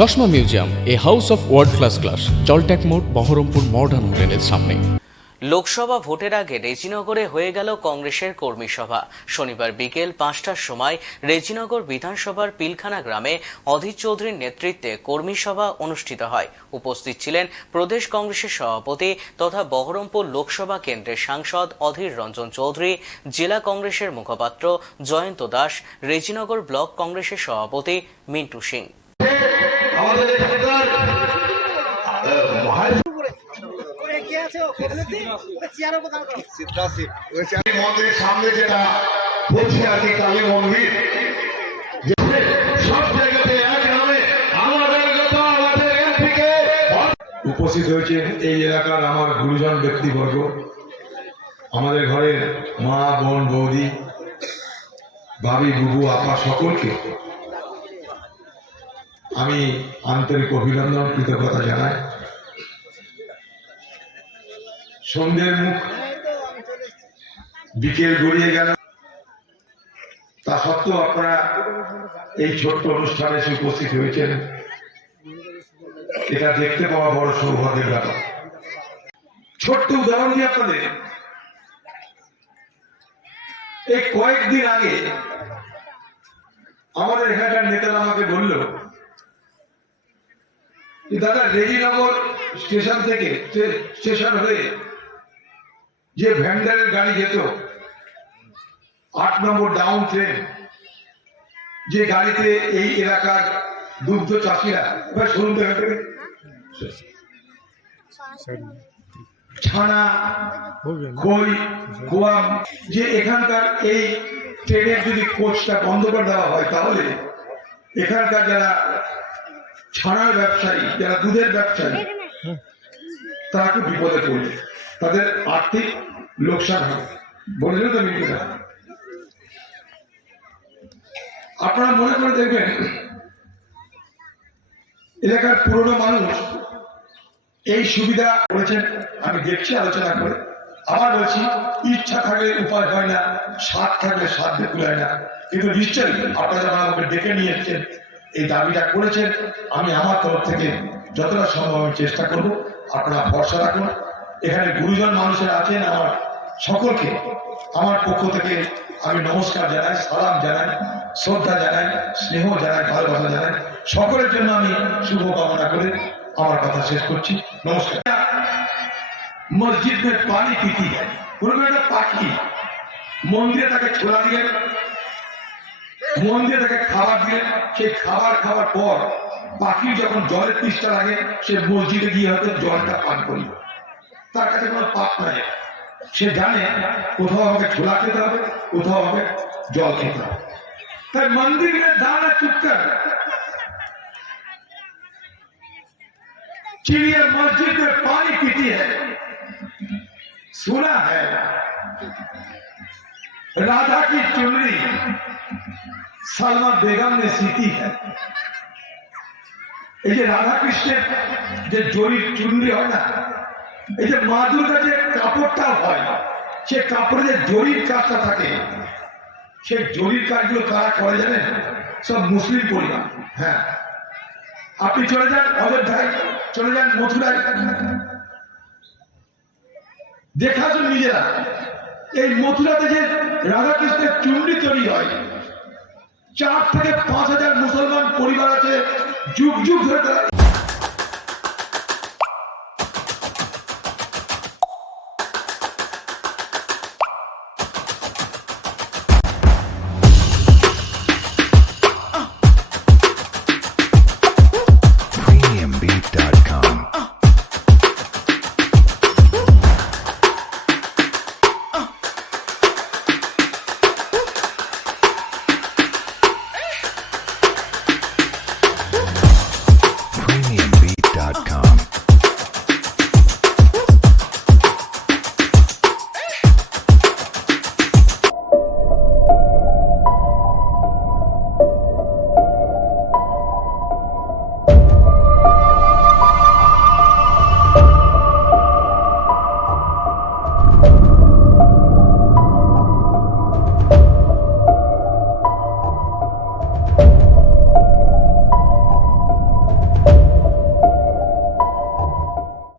চশমা museum, a house of world class, জলট্যাক মোড়, বহরমপুর মডার্ন হোটেলের সামনে। লোকসভা ভোটের আগে রেজিনগরে হয়ে গেল কংগ্রেসের কর্মী সভা। শনিবার বিকেল 5টার সময় রেজিনগর বিধানসভার পিলখানা গ্রামে অধীর চৌধুরীর নেতৃত্বে কর্মী সভা অনুষ্ঠিত হয়। উপস্থিত ছিলেন প্রদেশ কংগ্রেসের সভাপতি তথা বহরমপুর লোকসভা কেন্দ্রের সাংসদ অধীর রঞ্জন চৌধুরী, জেলা কংগ্রেসের মুখপাত্র জয়ন্ত দাস, রেজিনগর ব্লক কংগ্রেসের সভাপতি মিন্টু সিং। মন্দিরের সামনে যেটা বলছে আর কি, কালী মন্দির, সব জায়গাতে এক নামে আমাদের কথা, আমাদের একদিকে উপস্থিত হয়েছেন এই এলাকার আমার গুরুজন ব্যক্তিবর্গ, আমাদের ঘরের মা, বোন, বৌদি, ভাবি, বুবু, আপা, সকলকে আমি আন্তরিক অভিনন্দন, কৃতজ্ঞতা জানাই। সন্ধ্যের মুখ বিকেল গড়িয়ে গেল, তা সত্ত্বেও আপনারা এই ছোট্ট অনুষ্ঠানে এসে উপস্থিত হয়েছেন, এটা দেখতে পাওয়া বড় সৌভাগ্যের ব্যাপার। ছোট্ট উদাহরণ দিয়ে আপনাদের, এই কয়েকদিন আগে আমাদের এখানকার নেতারা আমাকে বলল, দাদা রেজিনগর স্টেশন থেকে স্টেশন হয়ে যে ভ্যান্ডারের গাড়ি যেত 8 নম্বর ডাউন ট্রেন, যে গাড়িতে এই এলাকার দুগ্ধ চাষিরা, এবার শুনুন ছানা, খই, গোয়াম, যে এখানকার এই ট্রেনের যদি কোচটা বন্ধ করে দেওয়া হয় তাহলে এখানকার যারা ছানার ব্যবসায়ী, যারা দুধের ব্যবসায়ী, তারা খুব বিপদে পড়বে, তাদের আর্থিক লোকসান হবে। বলেছিল তো মিটিংটা, আপনারা মনে করে দেখবেন এলাকার পুরনো মানুষ এই সুবিধা করেছেন। আমি দেখছি আলোচনা করে, আবার বলছি, ইচ্ছা থাকলে উপায় হয় না, স্বাদ থাকলে সাধ্য কুলায় না। কিন্তু নিশ্চয়ই আপনারা যখন আমাকে ডেকে নিয়ে এসেছেন, এই দাবিটা করেছেন, আমি আমার তরফ থেকে যতটা সম্ভব আমি চেষ্টা করব। আপনারা ভরসা রাখুন। এখানে গুরুজন মানুষেরা আছেন, আমার সকলকে আমার পক্ষ থেকে আমি নমস্কার জানাই, সালাম জানাই, শ্রদ্ধা জানাই, স্নেহ জানাই, ভালোবাসা জানাই। সকলের জন্য আমি শুভ কামনা করে আমার কথা শেষ করছি। নমস্কার। মসজিদ মে পানি পিতি হয়, কোনো একটা পাখি মন্দিরে তাকে ছোলা দিলেন, মন্দিরে তাকে খাবার দিলেন, সেই খাবার খাওয়ার পর পাখি যখন জলের তৃষ্ণা লাগে, সে মসজিদে গিয়ে হয়তো জলটা পান করিল। তার কাছে কোনো পাপ নাই, সে জানে কোথাও আমাকে ছোলা খেতে হবে, কোথাও আমাকে জল খেতে হবে। তাই मंदिर में दाना चुपकर चिड़िया मस्जिद में पानी पीती है। सुना है राधा की चुनरी सलमा बेगम ने सीती है। এই যে রাধা কৃষ্ণের যে জরির চুনরি হয় না, এই যে মা দুর্গা যে কাপড়টা হয়, সে কাপড়ে যে জরির কাজটা থাকে, সেই জরির কাজগুলো কারা করে জানেন? সব মুসলিম পরিবার। হ্যাঁ, আপনি চলে যান অযোধ্যায়, চলে যান মথুরায়, দেখা যান নিজেরা এই মথুরাতে যে রাধাকৃষ্ণের চুনরি তৈরি হয়, 4 থেকে 5 হাজার মুসলমান পরিবার আছে, যুগ যুগ ধরে তারা